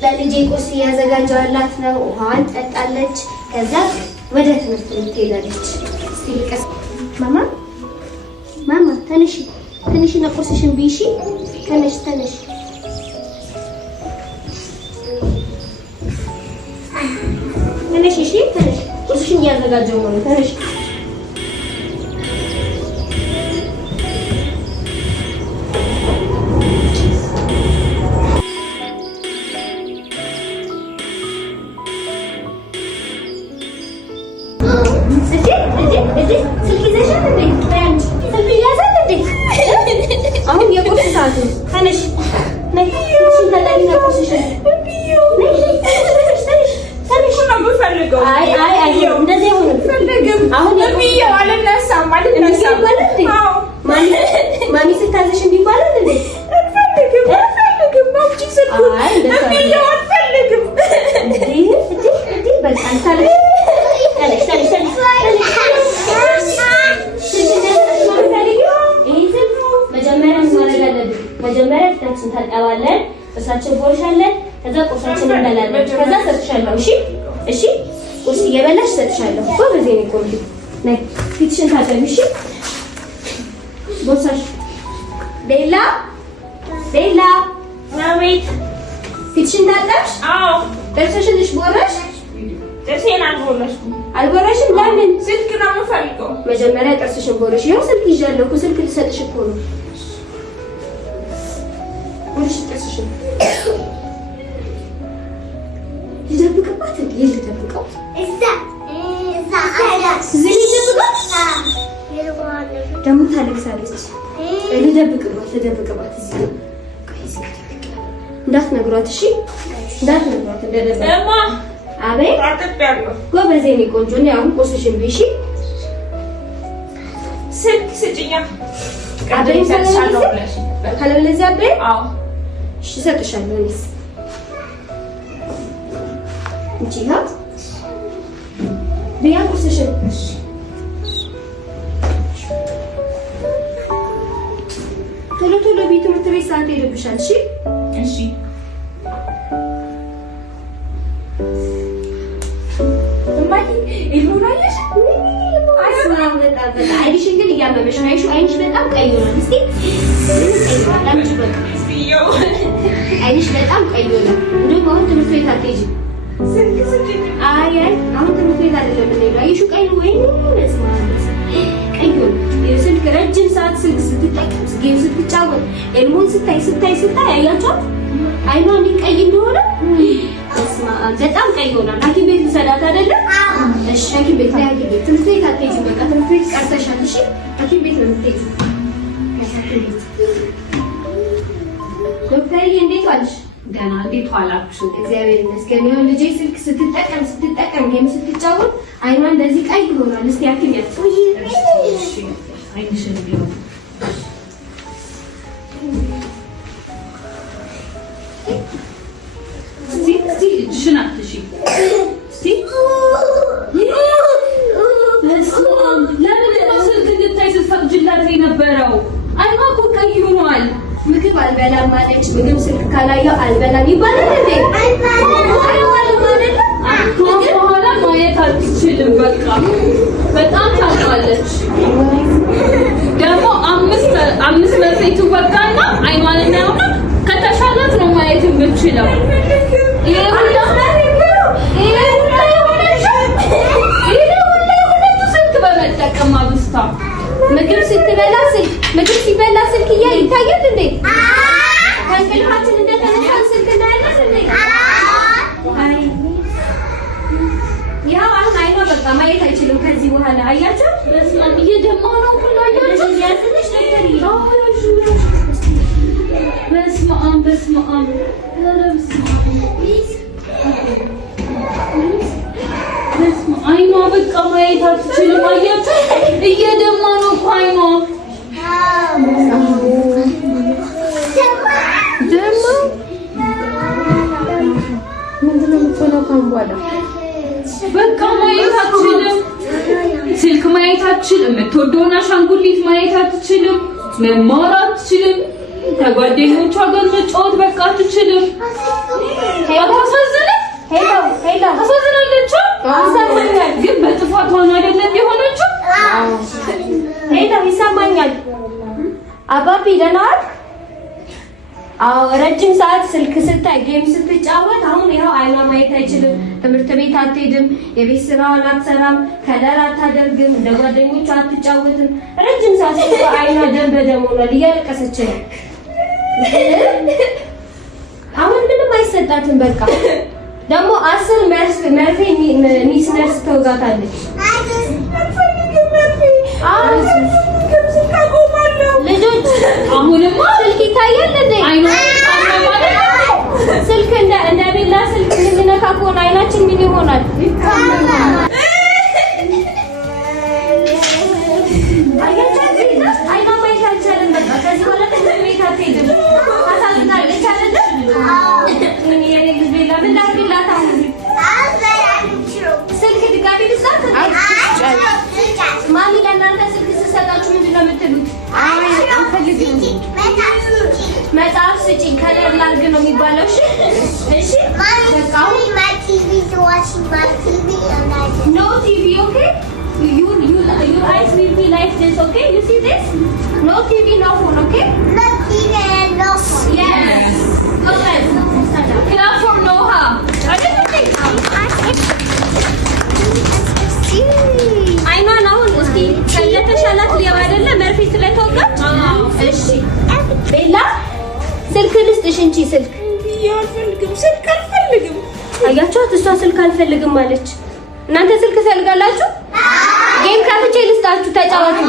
ለልጄ ቁርስ እያዘጋጀሁላት ነው። ውሃዋን ጠጣለች። ከዛ ወደ ትምህርት ቤት ትሄዳለች። እስቲ ልቀስ ማማ ተነሺ ትንሽና ቁርስሽን ብይሺ። ተነሽ ተነሽ እሺ ተነሽ። ቁርስሽን እያዘጋጀሁ ነው። ተነሽ አሁን የቁርስ ሰዓት ነው። ተነሽ ነይ እሺ ተላሊና ቁርስሽን እንደዚህ አሁን ማሚ ስታዘሽ እምቢ ይባላል እንዴ? መጀመሪያ ፊታችን ታጠባለን፣ ጥርሳችን ቦርሻለን፣ ከዛ ቁርሳችንን እንበላለን። ከዛ ሰጥሻለሁ። እሺ ቁርስ እየበላሽ ሰጥሻለሁ። ጎበዝ የኔ ቆንጆ ነይ ፊትሽን ታጠቢ። እሺ ቦርሳሽ ሌላ አቤት ፊትሽን ታጠብሽ? አዎ ጥርስሽንሽ ቦረሽ? ጥርሴን አልቦረሽም? ለምን? ስልክ ነው የምፈልገው። መጀመሪያ ጥርስሽን ቦረሽ። ይኸው ስልክ ይዣለሁ እኮ ስልክ ልሰጥሽ እኮ ነው። ቦረሽ ጥርስሽን ልደብቅባት እንዴ? ልደብቀው እዚህ ልደብቃት ደግሞ ታለቅሳለች። ልደብቅባት እዚህ እንዳትነግሯት። እሺ እንዳትነግሯት እንደደበቀ እማ አቤት አጥብያለሁ። ጎበዝ የኔ ቆንጆ ነው። አሁን ቁርስሽን ብይ። እሺ ስልክ ስጭኛ። አቤት ሰጥሻለሁ ብለሽ ካለበለዚያ አቤት አዎ እሺ እሰጥሻለሁ። እኔስ እንጂ ነው ብያ ቁርስሽን ቶሎ ቤት ትምህርት ቤት ሰዓት ሄደብሻል። እሺ እማዬ ይሉናልሽ አይንሽን ግን እያመመሽ ነው። አይንሽ በጣም ቀይ ሆኗል። እስቲ አይንሽ በጣም ቀይ ሆኗል። እንደውም አሁን ትምህርት ቤት አትሄጂም። አይ አሁን ትምህርት ቤት አይደለም የምንሄደው። አይንሽ ቀይ ነው ወይ ቀይ ሆኗል። ስልክ ረጅም ሰዓት ስልክ ስትጠቀም ጌም ስትጫወት ኤልሞን ስታይ አያቸዋት አይኗ እንዴት ቀይ እንደሆነ በጣም ቀይ ሆኗል። ሐኪም ቤት ልሰዳት አይደለም? እሺ ሐኪም ቤት ትምህርት ቤት አትሄጂም። በቃ ትምህርት ቤት ቀርተሻል። እሺ ሐኪም ቤት ነው የምትሄጂው። ዶክተርዬ እንዴት ዋልሽ? ገና እንዴት ዋላችሁ? እግዚአብሔር ይመስገን። ይኸው ልጄ ስልክ ስትጠቀም ጌም ስትጫወት አይኗ እንደዚህ ቀይ ሆኗል። እስቲ ሐኪም ያት አይንሽን ቢሆን እስቲ እጅሽን አትሺ። እስቲ ለምን ነው ስልክ እንድታይ ስትፈቅጂላት የነበረው? አይኗ እኮ ቀይ ሆኗል። ምግብ አልበላም አለች። ምግብ ስልክ ካላየው አልበላም ይባላል እንዴ? በኋላ ማየት አትችልም። በቃ በጣም ታውቃለች። ደግሞ አምስት መጽሔት ወጋና አይኗን እናየውና ከተሻላት ነው ማየት የምትችለው። ይሄ ሁላ ስልክ በመጠቀም አብስታ ምግብ ሲበላ ስልክ ይታያል እንዴ? ከእንቅልፋችን እንደተነሳን ስልክ እናያለን እንዴ? ያው አሁን አይኗ በቃ ማየት አይችልም ከዚህ በኋላ። አያቸው በስመ አብ እየደማ ነው ሁሉ አያቸው። ያዝልሽ ዶክተር በስመ አብ በስመ አብ አይኗ በቃ ማየት አትችልም። አያቸው እየደማ ነው እኮ አይኗ ደማ ምንድነው የምትሆነው ካሁን በኋላ? በቃ ማየት አትችልም። ስልክ ማየት አትችልም። የምትወደውን አሻንጉሊት ማየት አትችልም። መማር አትችልም። ከጓደኞቿ ጋር መጫወት በቃ አትችልም። ታሳዝነ ሄሎ ታሳዝናለች። ይሰማኛል ግን በጥፋቷ ነው አይደለም የሆነችው። ሄሎ ይሰማኛል። አባቢ ደህና ዋል? አዎ ረጅም ሰዓት ስልክ ስታይ ጌም ስትጫወት አሁን ይኸው አይኗ ማየት አይችልም። ትምህርት ቤት አትሄድም፣ የቤት ስራዋን አትሰራም፣ ከለር አታደርግም፣ እንደ ጓደኞቿ አትጫወትም። ረጅም ሰዓት ስትታይ አይኗ ደም በደም ሆኗል። እያለቀሰች ነው። አሁን ምንም አይሰጣትም። በቃ ደግሞ 10 መርፌ ሚስ ነርስ ተወጋታለች። ልጆች አሁንማ ስልክ ይታያል እንዴ? ስልክ እንደ ቤላ ስልክ ልንነካ ከሆነ አይናችን ምን ይሆናል? አይኗ ማየት አልቻለም። በቃ ከዚህ በኋላ ትምህርት ቤት አትሄድም። ታሳዝናለች አይደል? ምን የኔ ልጅ ቤላ ምን ላድርግላት አሁን? ስልክ ድጋሚ ልስጣት? ማሚ ለእናንተ ስልክ ስሰጣችሁ ምንድን ነው የምትሉት? መጽሐፍ ስጪኝ ከለር ላድርግ ነው የሚባለው። እሺ በቃ አሁን no TV, okay? Your eyes will be like this, okay? You see this? No TV, no phone, okay? No TV and no phone. Yes. Go ahead. Clap for Noha. አይኗን አሁን እስቲ ከለተሻላት ሊያው አይደለ መርፌ ስለተወጋች። እሺ ቤላ ስልክ ልስጥሽ እንጂ ስልክ አልፈልግም፣ ስልክ አልፈልግም። አያችኋት? እሷ ስልክ አልፈልግም አለች። እናንተ ስልክ ትፈልጋላችሁ? ጌም ከፍቼ ልስጣችሁ፣ ተጫወቱ።